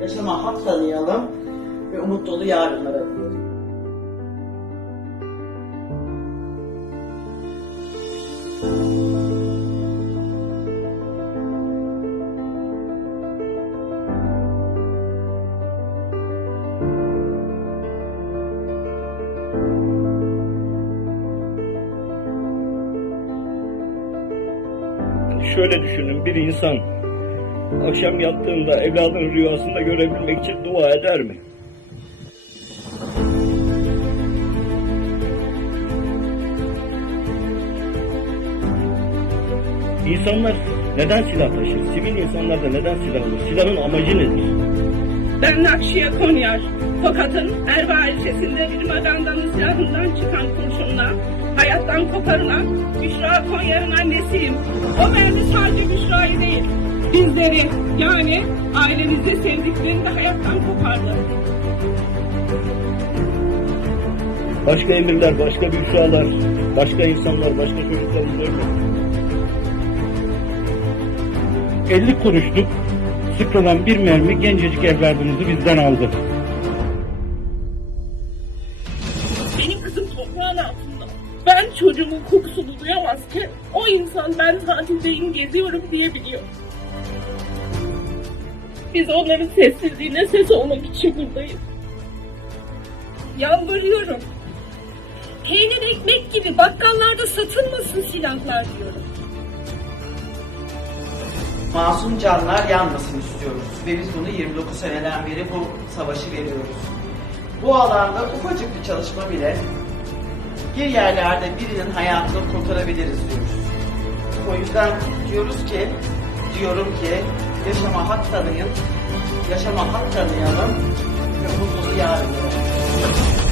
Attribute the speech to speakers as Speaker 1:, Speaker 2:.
Speaker 1: yaşama hak tanıyalım ve umut dolu yarınlara diyelim.
Speaker 2: Şöyle düşünün bir insan akşam yattığında evladın rüyasında görebilmek için dua eder mi? İnsanlar neden silah taşır? Sivil insanlar da neden silah alır? Silahın amacı nedir?
Speaker 3: Ben Nakşiye Konyar. Tokat'ın Erva ilçesinde bir magandanın silahından çıkan kurşunla hayattan koparılan Büşra Konyar'ın annesiyim. O mermi sadece Büşra'yı değil, bizleri yani ailemizi, sevdiklerini hayattan kopardı.
Speaker 2: Başka emirler, başka büşralar, başka insanlar, başka çocuklarımız ölmedi.
Speaker 4: 50 kuruşluk sıkılan bir mermi gencecik evladımızı bizden aldı.
Speaker 3: Benim kızım toprağın altında. Ben çocuğumun kokusunu duyamazken o insan ben tatildeyim, geziyorum diyebiliyor. Biz onların sessizliğine ses olmak için buradayız. Yalvarıyorum. Peynir ekmek gibi bakkallarda satılmasın silahlar diyorum.
Speaker 1: Masum canlar yanmasın istiyoruz ve biz bunu 29 seneden beri bu savaşı veriyoruz. Bu alanda ufacık bir çalışma bile bir yerlerde birinin hayatını kurtarabiliriz diyoruz. O yüzden diyoruz ki, diyorum ki yaşama hak tanıyın, yaşama hak tanıyalım ve umutlu yarınlara.